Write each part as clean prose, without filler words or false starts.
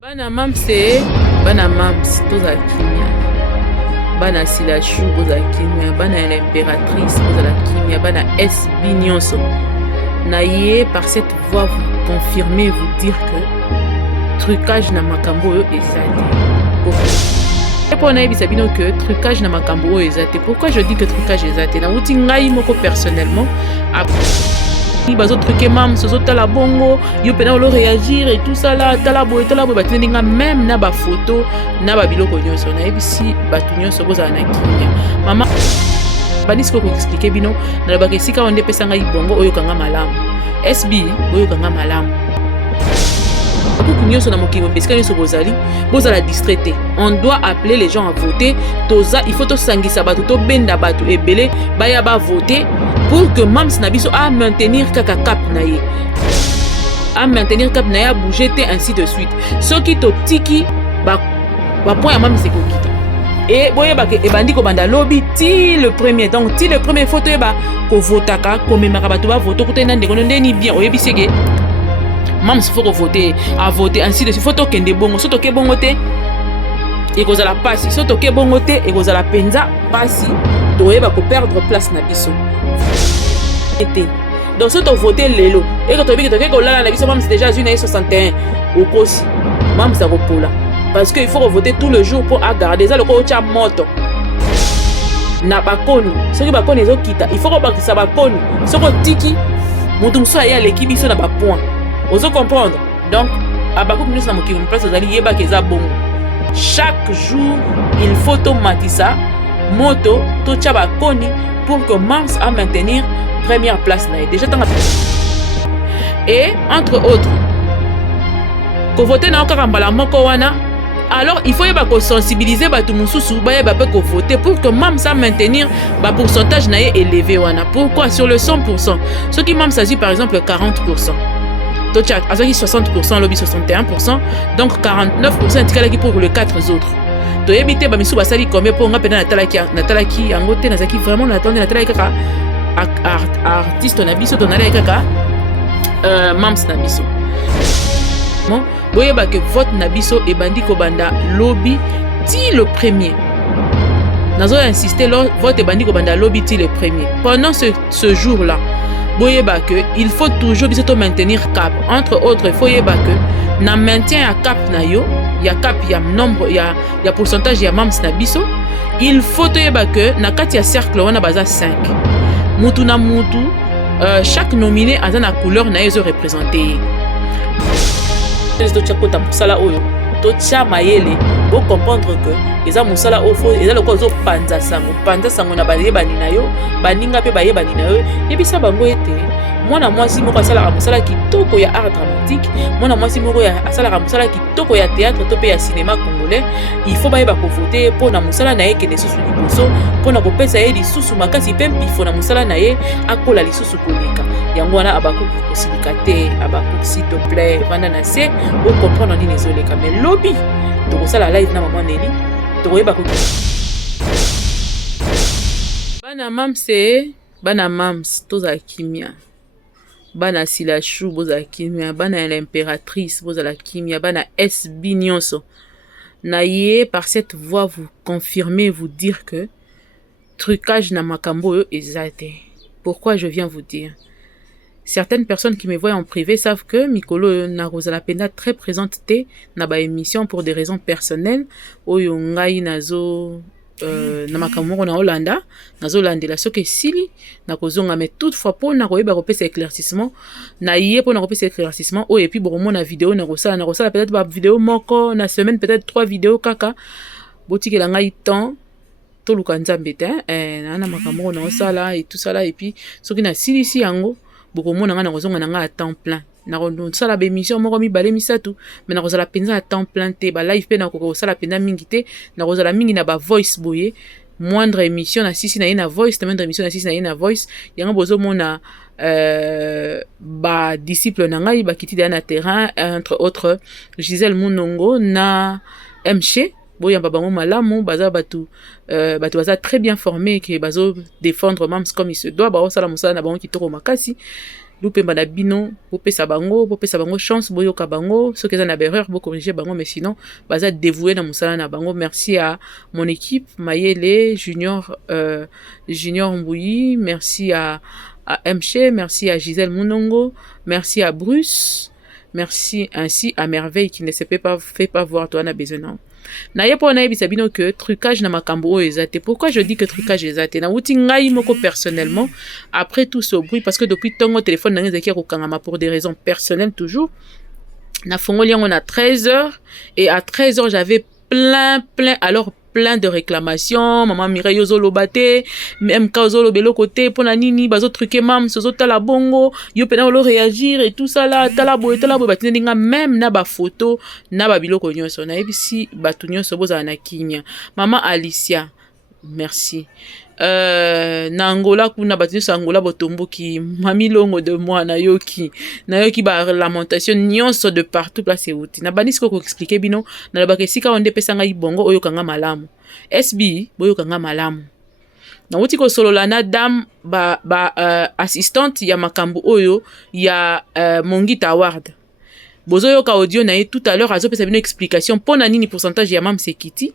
Bana mamse, bana mams, toza kimia. Bana silashu, boza kimia. Bana l'impératrice, boza la kimia. Bana SB nyonso. Naye par cette voix vous confirmez, vous dire que trucage na makambo yo ezate. Pour na yebisa bino que trucage na makambo yo ezate. Pourquoi je dis que trucage ezate? Na wuti ngai moko personnellement bazo truquer mam sozo tala bongo yo pena lo réagir et tout ça là tala boy batinga même na ba photo na ba biloko nyonso na yebisi batu nyonso boza na kinya mama banisiko ko expliquer bino na ba kesika onde pesa ngai bongo oyo kanga malamu SB oyo kanga malamu beaucoup nyonso na mokimo besika nyonso bozala distraité. On doit appeler les gens à voter. Toza il faut to sangisa batu to benda batu ebele baya ba voter pour que mams na biso a maintenir kaka cap na ye. A maintenir cap na ya bouger te ainsi de suite. Soki to tiki ba point ya mams c'est ko kita. Et boye ba ke ebandi ko banda lobby ti le premier. Donc ti le premier photo ba ko votaka ko memaka batu ba voto ko tena ndeko ndeni bien oyebisege. Mams faut voter à voter ainsi de suite. Faut tokende bongo so toke bongo te et cause la passe so toke bongo te et cause la penza passe toyeba ko perdre place na biso été. Donc si tu votes lelo et que tu dis que tu as la biso mams déjà une 61 au kosi mams ça repola parce que il faut voter tout le jour pour garder ça le ko cha moto na bakoni soki bakoni ezo kita il faut ko bakisa bakoni soko tiki mutu mso ya l'équipe biso na ba point. Ozo comprendre. Donc, à Bakou Minus na mokimu place aux alliés yeba keza bon. Chaque jour, il faut automatiser moto to chaba koni pour que Mams a maintenir première place na. Déjà tant. Et entre autres, ko voter na okakambala moko wana. Alors, il faut yeba ko sensibiliser batu mususu ba yeba pe ko voter pour que Mams a maintenir ba pourcentage na élevé wana. Pourquoi sur le 100%? Ce qui Mams s'agit par exemple 40%. Tochat, à 60%, lobby 61%, donc 49% est pour les 4 autres. Tu as évité Bamisou Basali comme pour nga pena Natalaki, Angote, Nazaki, vraiment l'attendre Natalaki kaka artiste Nabiso, ton allé kaka Mams Nabiso. Bon, voyez que vote Nabiso et Bandi Kobanda lobby ti le premier. Nazo insisté vote Bandi Kobanda lobby ti le premier. Pendant ce jour-là. Boyeba que il faut toujours biso maintenir cap. Entre autres, il faut yeba que na maintien à cap na yo, ya cap ya nombre ya pourcentage ya mams na biso. Il faut yeba que na kati ya cercle wana baza 5. Mutu na mutu, chaque nominé a na couleur na yezo représenter. To chakota musala oyo, to tia mayele, pour comprendre que eza musala ofo, eza loko zo panza sango na bayebani na yo, baninga pe bayebani na yo, yebisa bango ete mwana mwasi moko asala musala kitoko ya art dramatique, mwana mwasi moko ya asala musala kitoko ya théâtre to pe ya cinéma congolais, il faut bayeba ko voter pour na musala na ye kende susu liboso, pour na kopesa ye lisusu makasi pe mpifo na musala na ye akola lisusu koleka. Yango wana abakuki kosilika te, abakuki s'il te plaît, vanda na se, o comprendre ndini ezoleka. Mais lobby tokosala live na maman Nelly tokoyeba ko bana mamse, bana mams toza kimia. Bana silashu boza kimia, bana l'impératrice boza la kimia, bana SB nyonso. Naye par cette voix vous confirmez, vous dire que trucage na makambo yo ezate. Pourquoi je viens vous dire? Certaines personnes qui me voient en privé savent que Mikolo Narozala Penda très présente te na ba émission pour des raisons personnelles. Oyo ngai nazo na makambo na Hollanda, nazo landela soke sili na kozonga mais toutefois pour na koyeba kopesa éclaircissement na yé pour na kopesa éclaircissement o et puis bon na vidéo na rosala peut-être ba vidéo moko na semaine peut-être 3 vidéos kaka botiki la ngai temps to lukanza mbete na makambo na osala et tout ça là et puis soki na sili si yango beaucoup de gens ont à temps plein. Na la émission moko mibale misatu mais na kozala penza à temps plein te ba live pe na kozala penza mingi te na kozala mingi na ba voice boye moindre émission na sisi na voice moindre émission na sisi na voice yanga bozo mona ba disciple na ngai ba kiti na terrain entre autres Gisèle Munongo na MC boya babango malamu baza batu baza très bien formés que bazo défendre mams comme il se doit ba osala musala na bango kitoko makasi lupemba na bino bopesa bango chance boyoka bango soki eza na berreur bocorrige bango, mais sinon baza dévoué na mosala na bango. Merci à mon équipe Mayele Junior Mbouyi, merci à MC, merci à Gisèle Mounongo, merci à Bruce, merci ainsi à Merveille qui ne se fait pas voir, toi na besoin non. Na ye po na yebisa bino que trucage na makambo o ezate. Pourquoi je dis que trucage ezate? Na wuti ngai moko personnellement après tout ce bruit, parce que depuis tongo téléphone na ngezaki ko kangama pour des raisons personnelles toujours. Na fongoli on a 13h et à 13h j'avais plein de réclamations. Maman Mireille Zolobate, même Kaozolo Belo côté, pour la nini, bazo truqué mam, sozo tala bongo, yo pena lo réagir et tout ça là, talabo, batinga même na ba photo, na ba biloko nyonso. Na ebisi batunyo soboza na kinya. Maman Alicia, merci. Na Angola kuna batinyo Angola botomboki mami longo de moi na yoki ba lamentation nyonso de partout place euti na banisiko ko expliquer bino na ba kesika onde pesanga ibongo oyo kanga malamu SB boyo kanga malamu na wuti ko solo la na dame assistante ya makambu oyo ya Mongita Award bozo yoka audio na tout à l'heure azo pesa bino explication pona nini pourcentage ya mam sekiti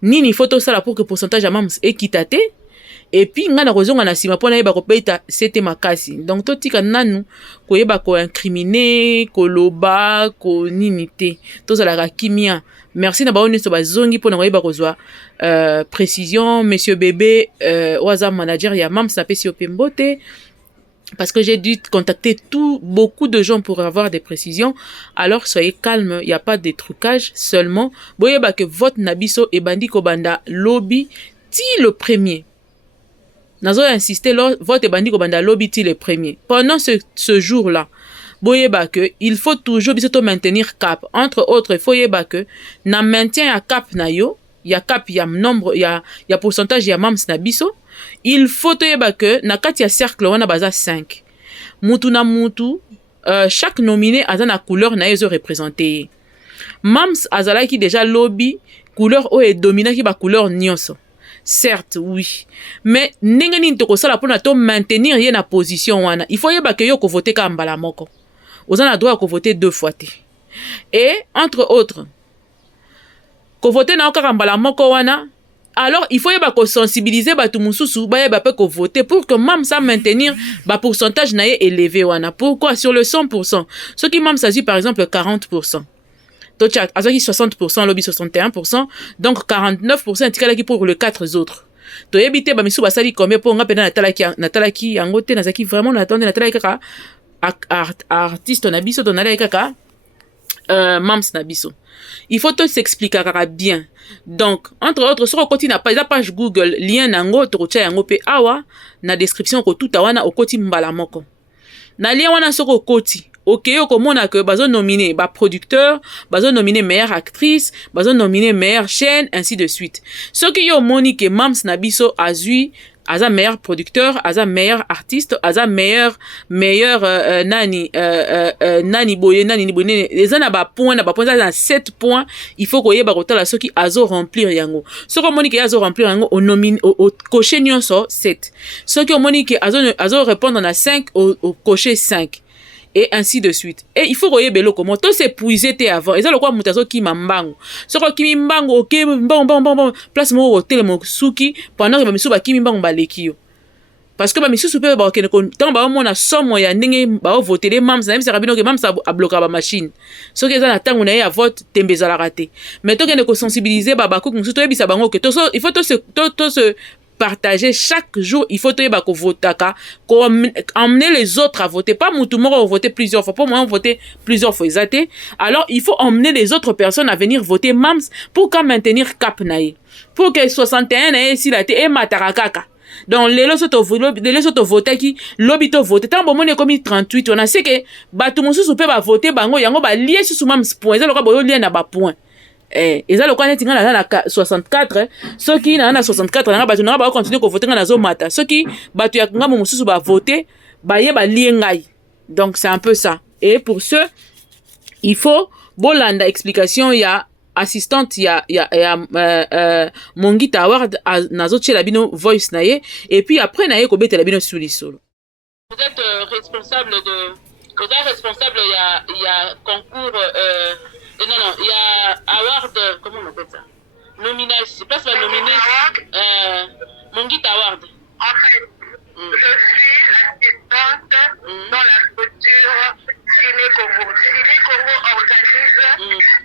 nini photo sala pour que pourcentage ya mam ekitate. Et puis nga na kozonga na sima pona yeba ko peita c'était makasi. Donc to tika nanu ko yeba ko incriminer ko loba ko ninité to za la kimia. Merci na baone so bazongi pona ko yeba ko zwa précision monsieur bébé waza manager ya mam sa pesi opembote. Parce que j'ai dû contacter beaucoup de gens pour avoir des précisions. Alors soyez calme, il n'y a pas de trucage seulement. Boyeba que votre nabiso et bandi kobanda lobby ti le premier. Nazo insister, votre bandi kobanda lobby ti le premier. Pendant ce jour-là, boyeba que il faut toujours biso maintenir cap. Entre autres, il faut yeba que na maintien à cap na yo, ya cap ya nombre ya pourcentage ya mams na biso. Il faut yeba que na kati ya cercle wana baza 5. Mutu na mutu, chaque nominé a na couleur na yezo représenter. Mams azala ki déjà lobby couleur o e domina ki ba couleur nyonso. Certes, oui. Mais nengeni ntoko sala pona to maintenir ye na position wana. Il faut yeba que yo ko voter ka mbala moko. Ozana droit ko voter 2 fois te. Et entre autres, ko voter na ka mbala moko wana. Alors, il faut yeba ko sensibiliser ba tout mususu ba yeba pe ko voter pour que mam sa maintenir ba pourcentage na ye élevé wana. Pourquoi sur le 100%? Ce qui mam s'agit par exemple 40%. Tochak, azaki 60%, lobby 61%, donc 49% tikalaki pour les 4 autres. To yebite ba misu basali combien pour nga pena natalaki yangote nazaki vraiment natande natalaki kaka artiste na biso to nalaki kaka mams na biso. Il faut tout s'expliquer bien. Donc, entre autres, sur le côté n'a pas la page Google, lien nango, to kocha yango pe awa, na description ko tout awana au côté mbala moko. Na lien wana sur le côté. Ok, comme on a que bazo nominé producteur, bazo nominé meilleure actrice, bazo nominé meilleure chaîne, ainsi de suite. Ce qui yo monique mams nabiso azui, aza meilleur producteur, aza meilleur artiste, aza meilleur nani boye les ana ba point na 7 points, il faut que yeba kotala ce qui azo remplir yango. Ce que monique azo remplir yango au nomine au cocher nyonso 7. Ce qui monique azo répondre na 5 au cocher 5. Et ainsi de suite. Et il faut que vous comment tout s'épuiser avant. Et ça le quoi mutazo ki mambango. Ce ko ki mbango OK bon place mo hotel mo suki pendant que ba misu ba ki mbango ba lekio. Parce que ba misu super ba okene kon tant ba mo na somo ya ndenge ba voter les mams na bisa rabino que mams a bloquer ba machine. Ce que ça na tango na ya vote tembeza la raté. Mais to kene ko sensibiliser ba ko musu to yebisa bango que to il faut to se partager chaque jour. Il faut que voter, emmener les autres à voter. Pas tout le monde voter plusieurs fois. Pour moi, voter plusieurs fois. Alors, il faut emmener les autres personnes à venir voter mams pour maintenir cap naï. Pour que 61 naï si la et matarakaka. Donc, les autres voter qui lobby to voter. Tant bon, on est comme 38. On a sait que tout le monde peut voter bango yango ba lié sur mams point. Ça le quoi lié na ba point. Et ça le connaît tinga na 64 ceux qui na 64 na batu na ba continuer ko voter na zo mata ceux qui batu ya ngamo mususu ba voter ba ye ba liengai. Donc c'est un peu ça. Et pour ce il faut bolanda explication ya assistante ya Mongita Award na zo tshela bino voice na ye et puis après na ye ko betela bino sur lisolo. Vous êtes responsable de... Vous êtes responsable, il y a concours... non, non, il y a award... Comment on appelle ça? Nomination. Je sais pas si ça va nominer... Mongit Award. En fait, je suis l'assistante dans la structure Ciné Congo. Ciné Congo organise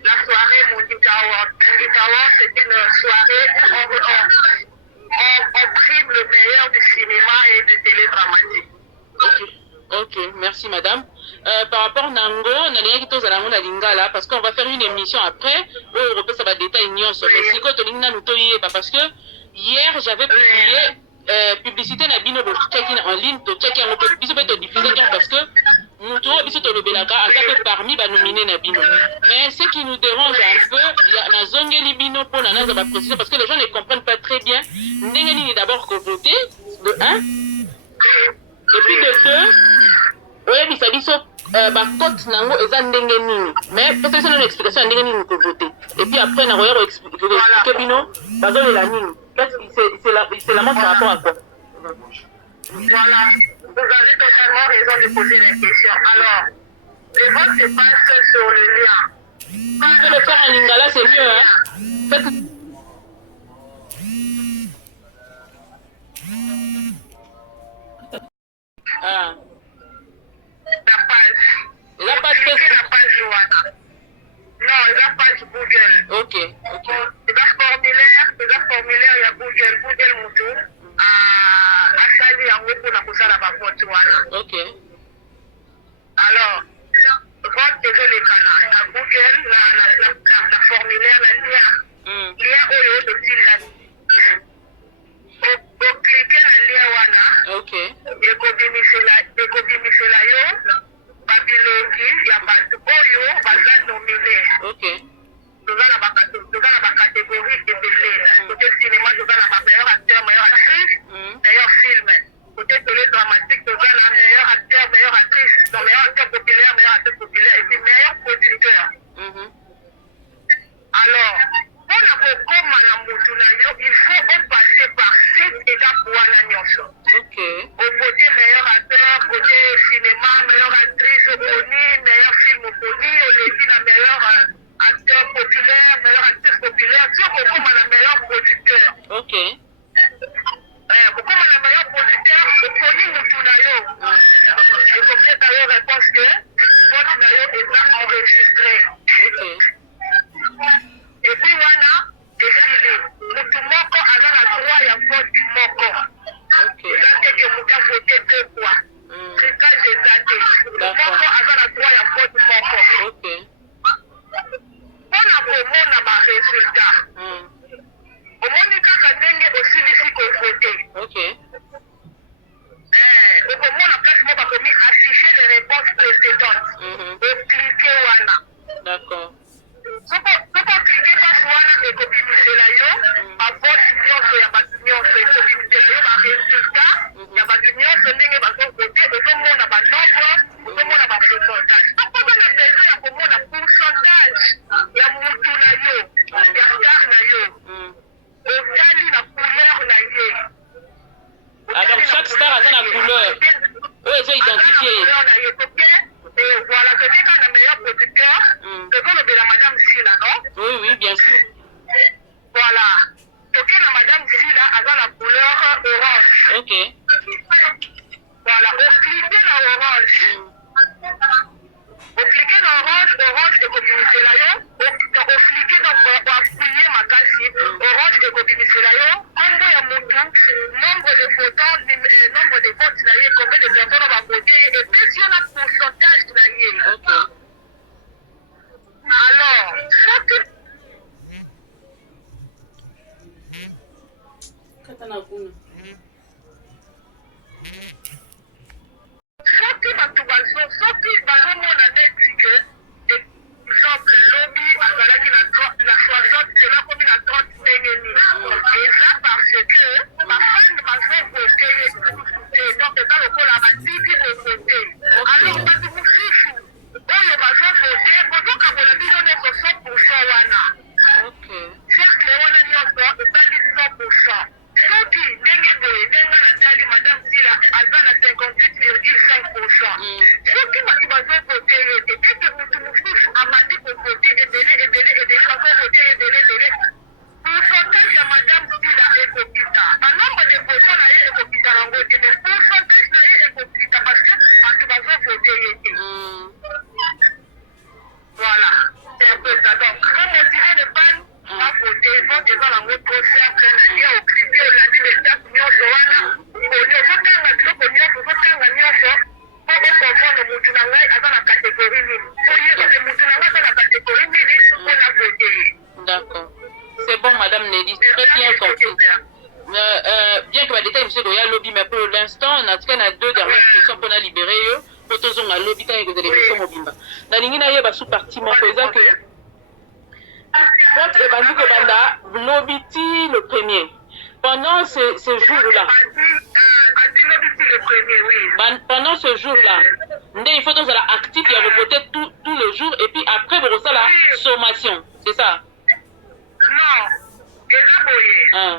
la soirée Mongit Award. Mongit Award, c'est une soirée où on prime le meilleur du cinéma et du télédramatique. Ok, merci madame. Par rapport à Nango, on a rien qui tous à la Lingala parce qu'on va faire une émission après où on repère ça va détailler mais si quoi parce que hier j'avais publié publicité na bino check-in en ligne to check in biso peut diffuser parce que nous tous biso to lobelaka aka parmi ba nominé na bino. Mais ce qui nous dérange un peu, il y a na zongeli bino pour na za ba préciser parce que les gens ne comprennent pas très bien. Ndengeni d'abord que voter de 1 et puis de 2 oui, bisa biso bacote nango eza ndenge nini mais peut-être c'est une explication ndenge nini ko voter et puis après na roya expliquer bino bazolela nini c'est la montre par rapport à quoi. Voilà, vous avez totalement raison de poser la question. Alors, le vote se passe sur le lien. Si tu peux le faire en lingala, c'est mieux, hein. Ah. La page Facebook. La page Joanna. Non, la page Google. Ok. C'est un formulaire, il y a Google Moutou. À Sali, en gros, pour la pousse à la bacote Joanna. Ok. Alors, vote de les canaux. La Google, la formulaire, la lien. Lien au de Tilani. Vous cliquez la lien Wana. Ok. Et copiez la yo. Babilogi, il y a Oyo, Bazan nominé. Ok. Nous avons la catégorie de belé. Côté cinéma, nous avons la meilleure acteur, meilleure actrice, meilleur film. Côté télédramatique, nous avons la meilleure acteur, meilleure actrice, donc meilleur acteur populaire, et puis meilleur producteur. Alors, pour la Kokoma na Moutunayo, il faut passer par cette étape pour la Nyonso. Ok. Au côté meilleur acteur, côté cinéma, meilleure actrice au Boni, meilleur film au Boni, au meilleur acteur populaire, meilleure actrice populaire, tout Kokoma la meilleur producteur. Ok. Kokoma la meilleur producteur, au Boni Moutunayo. Je comprends d'ailleurs réponse que Moutunayo est enregistré. Ok. Et puis wana défilé mutu moko aza na droit ya vote moko eza te ke moto avote te kwa tricage eza te moko aza na droit ya vote moko mpona komona baresultat omoni kaka ndenge osilisi kovote okomona place mo bakomi afficher les réponses précédentes oclike wana. D'accord. Soko cliquer pas wana ekobimisela yo avote nyonso ya bato nyonso ekobimisela yo baresultat ya bato nyonso ndenge bazovote ozomona banombre ozomona bapourcentage sokoza na besoin ya komona pourcentage ya mutu na yo ya star na yo otali na couleur na ye. Donc chaque star a sa couleur. Eux ils ont identifié. Voilà, c'était quand le meilleur producteur, c'est comme le de la Madame Silla, non? Oui, bien sûr. Voilà. Donc la Madame Silla a la couleur orange. Ok. Voilà, on clique dans orange. On clique dans orange et communiquer là, on clique dans appuyer ma casse, orange et communiquer là, combien de moutons, nombre de votants, nombre de votes là, combien de personnes vont voter, et puis si on a pourcentage là. Ok. Alors, soki bato bazomona neti ke exemple lobi azalaki Madame Nelly, très bien compris. Bien que ma détail, monsieur Goya lobby, mais pour l'instant, on a deux dernières questions pour nous libérer. Pour tous on a lobby, tant que vous allez vous mobimba. Dans l'ingénieur, il y a sous partie, mon président que votre Ebandi Kobanda lobby le premier. Pendant ce jour-là, pendant ce jour-là, il faut que vous soyez actif et vous votez tous les jours et puis après vous recevez la sommation. C'est ça? Non, c'est ça.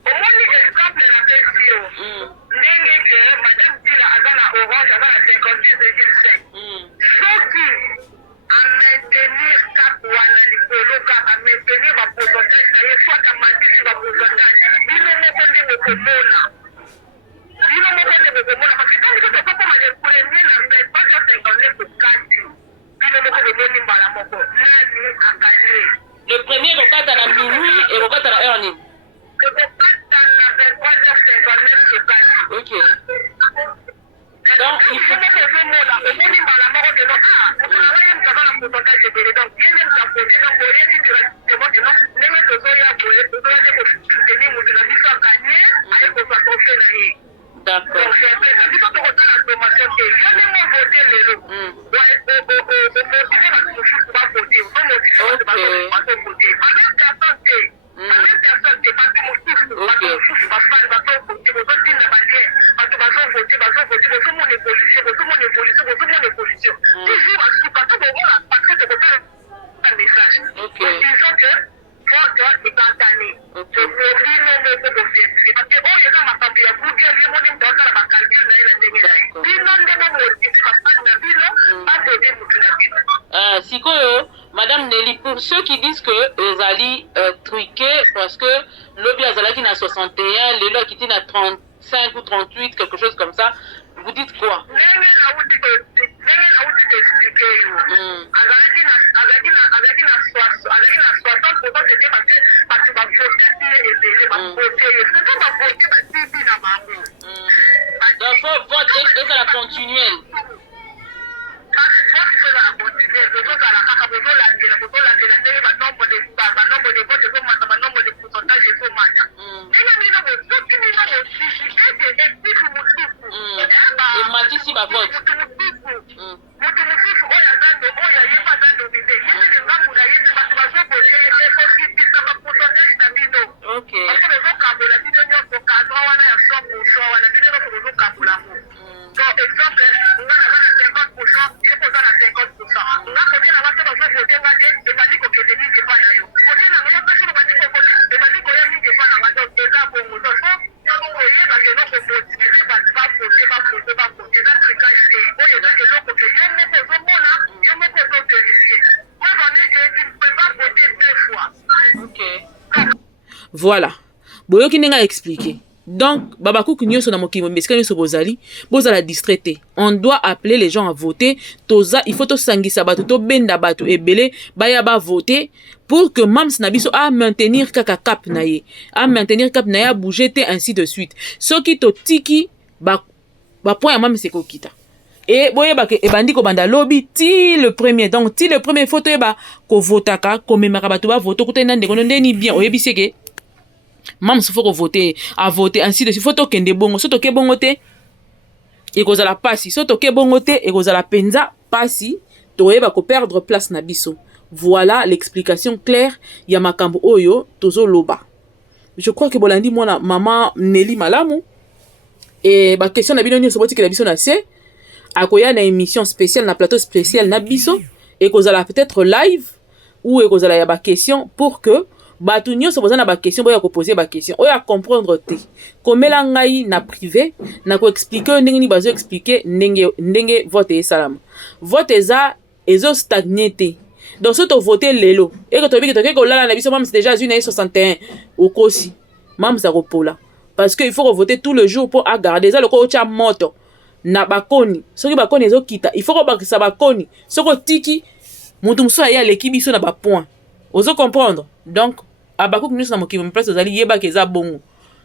Au moins, l'exemple la question. Madame Tila a la orange, a la 56,5. Sauf que, à maintenir cap ou à maintenir ma pourcentage, soit qu'à maintenir sur ma pourcentage, il ne me connaît pas comment là. Il ne me connaît pas comment là. Parce que quand je ne sais pas comment les premiers n'avaient pas 59 pour 4, il ne me connaît pas ni mal à mon corps. Là, il a gagné. Le premier, le 4 à la minuit et le 4 à la heure. Ok. Donc, il faut Madame Nelly, pour ceux qui disent que Ezali truqué parce que l'Obi Azalaki n'a 61, Lélo qui n'a 35 ou 38, quelque chose comme ça, vous dites quoi? Donc, votre est la continuelle. Voilà. Boyoki nenga expliqué. Donc, Babakouk nyonso na mokimo mbeska nyonso bozali, bozala distraité. On doit appeler les gens à voter. Toza, il faut to sangisa bato, to benda bato ebele, baya ba voter pour que Mams Nabiso a maintenir kaka cap naye, a maintenir cap naye, a bouger te ainsi de suite. Soki to tiki ba point ya Mams seko kita. Et boye ba ke ebandi ko banda lobby ti le premier. Donc ti le premier photo ba ko votaka, ko memaka bato ba voto ko tenda ndeko ndeni bien oyebisi ke Mams faut voter, à voter ainsi de suite. Faut tokende bongo, so toke bongo te et kozala pasi, so toke bongo te et kozala penza pasi, toyeba ko perdre place na biso. Voilà l'explication claire ya makambo oyo tozo loba. Je crois que bolandi mona maman Nelly malamu et ba question na bino nyonso boti ke na biso na se akoya na émission spéciale na plateau spécial na biso et kozala peut-être live ou et kozala ya ba question pour que batu nyonso bozana ba question boya ko poser ba question oya comprendre te komela ngai na privé na ko expliquer ndenge ni bazo expliquer ndenge vote salama vote za ezo stagner. Donc si tu votes lelo et que tu dis que là la biso même c'est déjà une 61 au kosi même ça repola parce que il faut voter tout le jour pour garder ça le ko cha moto na bakoni soki bakoni ezo kita il faut ko bakisa bakoni soko tiki mutu muso ya l'équipe biso na ba point ozo comprendre. Donc Abakouk nous na mokimo place ozali yeba keza bongo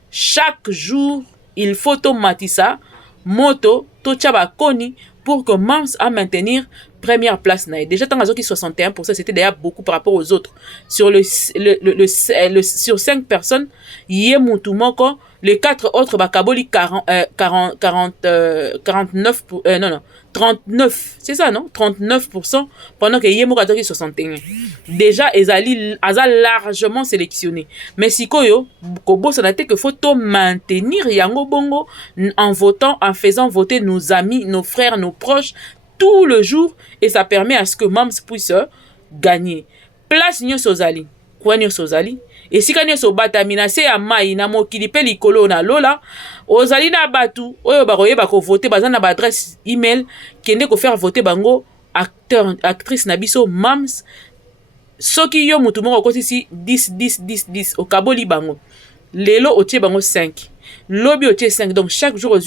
chaque jour il faut automatisa moto to cha bakoni pour que Mams a maintenir première place. Déjà, tant que 61%, c'était déjà beaucoup par rapport aux autres. Sur, sur 5 personnes, les 4 autres, Bakaboli 49, non, 39, c'est ça, non? 39%, pendant que Yemo Kadoki 61. Déjà, Ezali a largement sélectionné. Mais si Koyo, Kobo, ça n'a été que faut maintenir Yango Bongo en votant, en faisant voter nos amis, nos frères, nos proches, tout le jour, et ça permet à ce que Mams puisse gagner. Place Nyo Sozali. Quoi Nyo Sozali? Et si quand so batamina se ya mai na mokili pe likolo na lola ozali na batu oyo bakoye bako voter bazana ba adresse email kende ko faire voter bango actrice na biso Mams soki yo mutu moko kosisi 10 okaboli bango lelo otie bango 5 lobi otie 5 donc chaque jour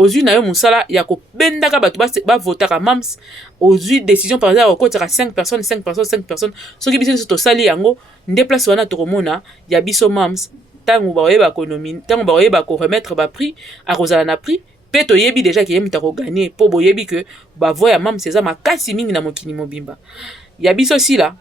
ozui na yo musala ya ko bendaka batu ba votaka Mams ozui décision par exemple ko tira 5 personnes soki biso to sali yango nde place wana tokomona ya biso Mams tango ba yeba ko nomine tango ba yeba ko remettre ba prix a kozala na prix pe to yebi déjà ki yemita ko gagner po bo yebi que ba voya Mams eza makasi mingi na mokini mobimba ya biso sila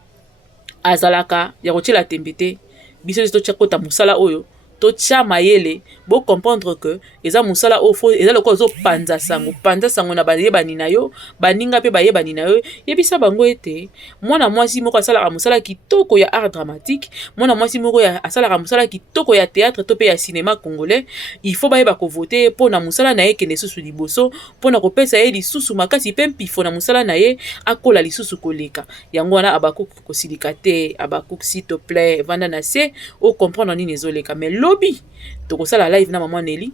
azalaka ya kotiela tembete biso to tshakota musala oyo to tcha mayele bo comprendre que eza musala ofo eza loko zo panza sango na bayebani na yo baninga pe bayebani na yo yebisa bango ete mwana mwasi moko asala musala kitoko ya art dramatique mwana mwasi moko ya asala musala kitoko ya théâtre to pe ya cinéma congolais il faut bayeba ko voter po na musala na ye kende susu liboso po na kopesa ye lisusu makasi pe mpifo na musala na ye akola lisusu koleka yango wana abaku kosilika te abaku s'il te plaît vanda na se o comprendre nini ezoleka mais lobby toko sala live na maman Nelly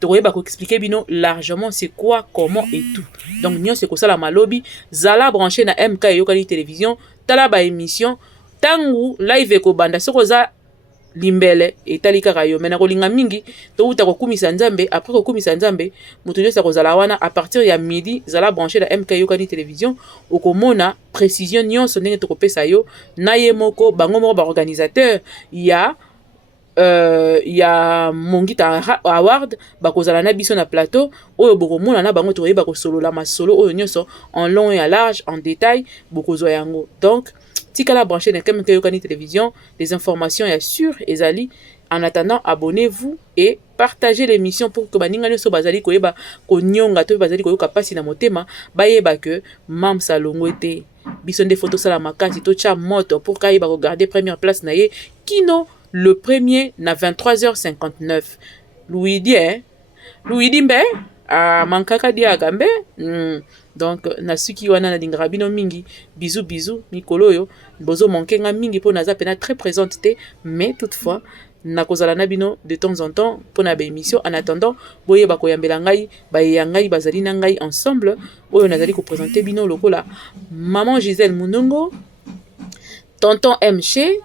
toko yeba ko expliquer bino largement c'est quoi comment et tout donc nyo c'est ko sala malobi zala branché na MK Yokani télévision tala ba émission tangu live ko banda soko za limbele etali kaka yo mena kolinga mingi to uta ko kumisa nzambe après ko kumisa nzambe mutu nyo sa ko zala wana à partir ya midi zala branché na MK Yokani télévision okomona précision nyonso ndenge to ko pesa yo na ye moko bango moko ba organisateur ya Mongita Award bakozala na biso na plateau oyo bokomona na bango toyeba ko solo la masolo oyo nyonso en long et en large en détail bokozwa yango donc tikala branché na MK Yokani télévision des informations ya sûr ezali en attendant abonnez-vous et partagez l'émission pour que baninga nyonso bazali koyeba ko nyonga to bazali koyoka pasi na motema bayeba que Mams alongo ete biso nde photo sala makasi to cha moto pour kayeba ko garder première place na ye kino le premier na 23h59. Louis Dimbe mankaka dia gambe donc na suki wana na dingra bino mingi bisous mikolo yo bozo mankenga mingi po naza pena très présente te mais toutefois nakozala na bino de temps en temps pour na émission en attendant boye bakoyambela ngai baye ngai bazali na ngai ensemble oyo nazali ko présenter bino lokola maman Gisèle Munongo tonton Mche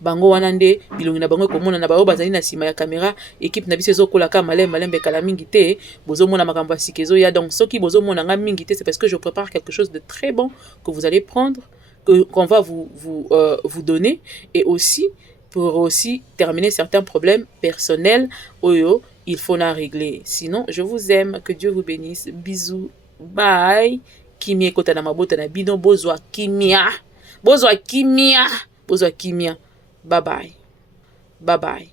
bango wana nde bilongi na bango komona na bayo bazali na sima ya caméra équipe na biso ezokola ka malembe kala mingi te bozomona makambo ya sikezo ya donc soki bozomona nga mingi te c'est parce que je prépare quelque chose de très bon que vous allez prendre qu'on va vous donner et aussi pour aussi terminer certains problèmes personnels oyo il faut la régler sinon je vous aime que Dieu vous bénisse bisous bye kimia kota na mabota na bino bozwa kimia bye bye.